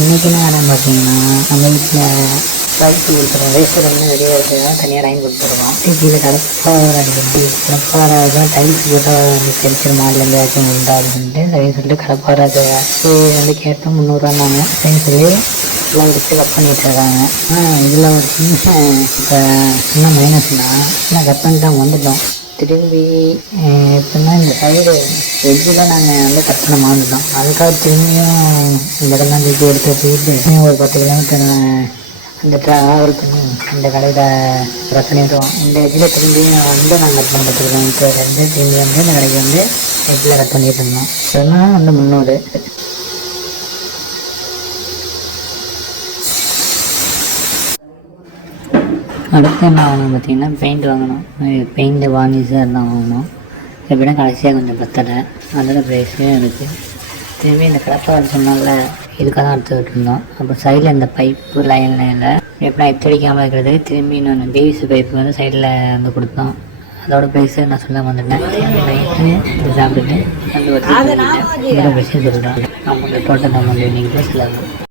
இன்றைக்கி என்ன கடன் பார்த்தீங்கன்னா, நம்ம வீட்டில் பைப்பு கொடுத்துருவோம். வேஸ்ட்டு வந்து வெளியே இருக்கிறதா தனியாக லைன் கொடுத்துருவோம். கீழே கடப்பாறை அடிக்கிறது, கடப்பாறை தான் டைல்ஸ் போட்டால் வந்து தெரிச்சிரு மாடலேருந்து ஏதாச்சும் உண்டா அப்படின்ட்டு சரின்னு சொல்லிட்டு கடப்பாறை வந்து கேட்டோம். 300ரூவான்னாங்க. சரின்னு சொல்லி எல்லாம் எடுத்து கட் பண்ணிகிட்டு இருக்காங்க. இதில் ஒரு சின்ன மைனஸ்னால் எல்லாம் கட் பண்ணிட்டு அவங்க வந்துட்டோம். திரும்பி எப்படின்னா இந்த சைடு எட்ஜெலாம் நாங்கள் வந்து கட் பண்ண மாட்டோம். அதுக்காக திரும்பியும் இந்த இடம்லாம் தூக்கி எடுத்து வச்சுக்கிட்டு ஒரு 10 கிலோமீட்டர் அந்த ட்ராவல் பண்ணி இந்த கடையில் கட் பண்ணிவிடுவோம். இந்த எட்ஜில் திரும்பியும் வந்து நாங்கள் கட் பண்ண 10 கிலோமீட்டர்லேருந்து திரும்பி வந்து இந்த கடைக்கு வந்து எட்ஜில் கட் பண்ணிட்டு இருந்தோம். இதெல்லாம் வந்து 300. அடுத்து என்ன வாங்கணும் பார்த்தீங்கன்னா, பெயிண்ட் வாங்கணும். பெயிண்ட்டு வார்னிஷர் எல்லாம் வாங்கணும். எப்படின்னா கடைசியாக கொஞ்சம் பத்தலை, அதோட ப்ரைஸே இருக்குது. திரும்பி இந்த கடப்பாறை சொன்னால இதுக்காக தான் எடுத்துக்கிட்டு இருந்தோம். அப்புறம் சைடில் இந்த பைப்பு லைனில் எப்படின்னா எத்தடிக்காமல் இருக்கிறதுக்கு திரும்பி இன்னொன்று பிவிசி பைப்பு வந்து சைடில் வந்து கொடுத்தோம். அதோட ப்ரைஸை நான் சொல்ல வந்துட்டேன். நைட்டு சாப்பிட்டுட்டு வந்து ஒரு ப்ரைஸே சொல்கிறேன். அமௌண்ட்டு டோட்டல் அமௌண்ட் இன்றைக்கி ப்ளஸ்